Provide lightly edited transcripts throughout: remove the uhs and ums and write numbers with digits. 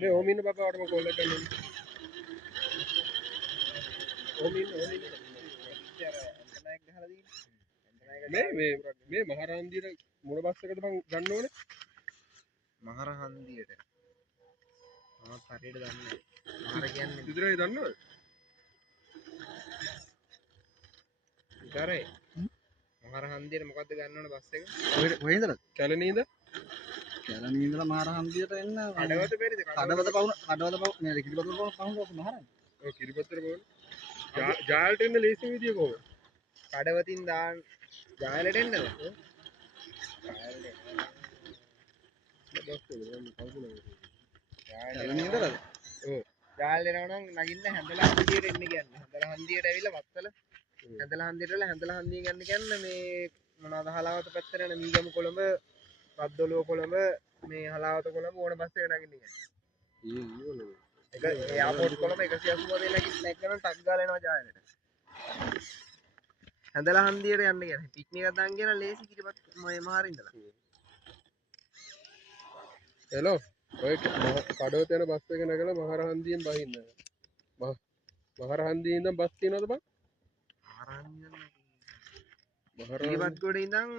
මේ ඕමින්න බබාටම කෝල් එකක් දෙන්න. ඕමින්න මේ මහරහන්දියට මොන බස් එකද මං ගන්න ඕනේ? මහරහන්දියට. මම හරියට දන්නේ නැහැ. මහර කියන්නේ විතරයි දන්නවද? විතරයි. මහරහන්දියට මොකද්ද ගන්න ඕනේ බස් එක? ඔය ඉඳලා කැලණියේ ඉඳ කැලණියේ ඉඳලා මහරහන්දියට එන්න කඩවත බැරිද? කඩවත පවුන මේ කිරිබත පවුන මහරන්. ඔය කිරිපත්තර බෝන. ජාලට එන්න ලේසි විදිය කොහොමද? කඩවතින් දාන්න ජාලට එන්නද? කැලණියේ ඉඳලාද? ඔව්. ජාලට එනවා නම් නගින්න හැඳලා හන්දියට එන්න කියන්නේ. හැඳලා හන්දියට ඇවිල්ලා වත්තල හැඳලා හන්දියට වෙලා හැඳලා හන්දිය ගන්න කියන්නේ මේ මොනවාද හලාවත පැත්තට යන මීගම කොළඹ රද්දොළුව කොළඹ මේ හලාවත කොළඹ ඕන බස් එක නගින්න කියන්නේ. ඒක එයාපෝට් කොළඹ 189 නැග්ගනම් ටක් ගාලා එනවා ජාලට. හැඳලා හන්දියට යන්න කියන්නේ. පික්නික් එකක් දාන් කියන ලේසි කිරිපත් මේ මහාර ඉඳලා. හෙලෝ ඔය කඩවත යන බස් එක නැගලා මහරහන්දියෙන් බහින්න. මහරහන්දියේ ඉඳන් බස් තියෙනවද බං? කිරිපත් ගොඩ ඉඳන්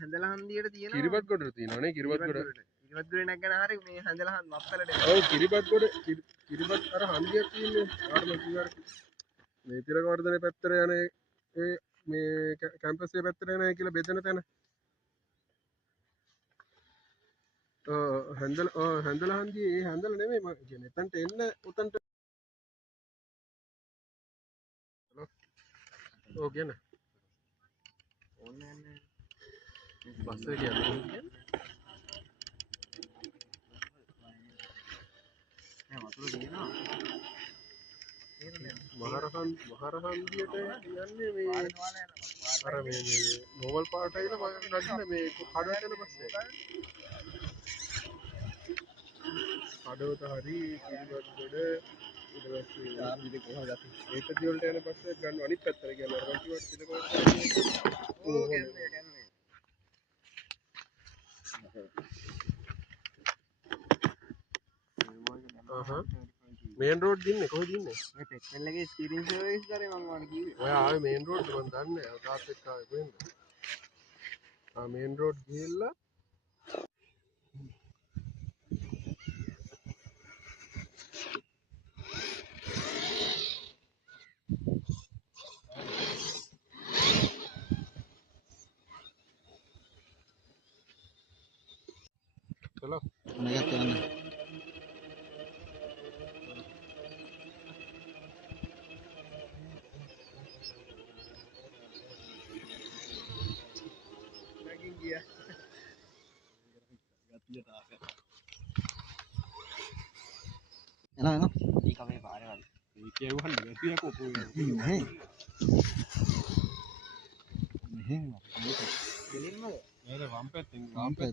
හැඳලා හන්දියට තියෙනවා. කිරිපත් ගොඩට තියෙනවනේ කිරිපත් ගොඩ. කිරිපත් ගොඩේ නැගගෙන හරිය මේ හැඳලා වත්තලට එනවා. ඔව් කිරිපත් ගොඩ කිරිපත් අර හන්දියක් තියෙන්නේ. ආරම කිව්වා මේ තිලකවර්ධනේ පැත්තට යන ඒ මේ කැම්පස් එක පැත්තට යන කියලා බෙදෙන තැන. හැඳලා හන්දියේ ඒ හැඳලා නෙමෙයි මම කියන්නේ. එතනට එන්න උතන්ට ඔව් කියන්නේ. ඕනේ නැහැ. බස් එක කියන්නේ. නෑ වතුර දිනනවා. මහරහන්දියට යන්නේ මේ අර මේ නෝවල් පාට ඇවිල්ලා මම නගින්න මේ කඩවත යන බස් එක. කඩවත හරි කිරිබත් ගොඩ ඊට පස්සේ ආර්මිද කොහොමද අපි ඒක දිවලට යන බස් එක ගන්න අනිත් පැත්තට කියන්නේ අර කිව්වට තිලකවර්ධනේ. ඕ කියන්නේ. මේන් රෝඩ් දින්නේ කොහෙද දින්නේ? මේ ටෙක්නල් එකේ ස්ටීරින් සර්විස් කරේ මම ඔයාලට කිව්වේ. ඔය ආවේ මේන් රෝඩ් මම දන්නේ නැහැ. තාත් එක්ක ආවේ කොහෙන්ද? මේන් රෝඩ් ගිහිල්ලා चलो මේකත් යන්න. නැගින් ගියා. එනවා ඊ කමේ පාරේ වල. මේ කියවන්න බැහැ කොපෝ නැහැ. මෙහෙම දෙලින්මද? නේද වම් පැත්තෙන් වම් පැත්තෙන්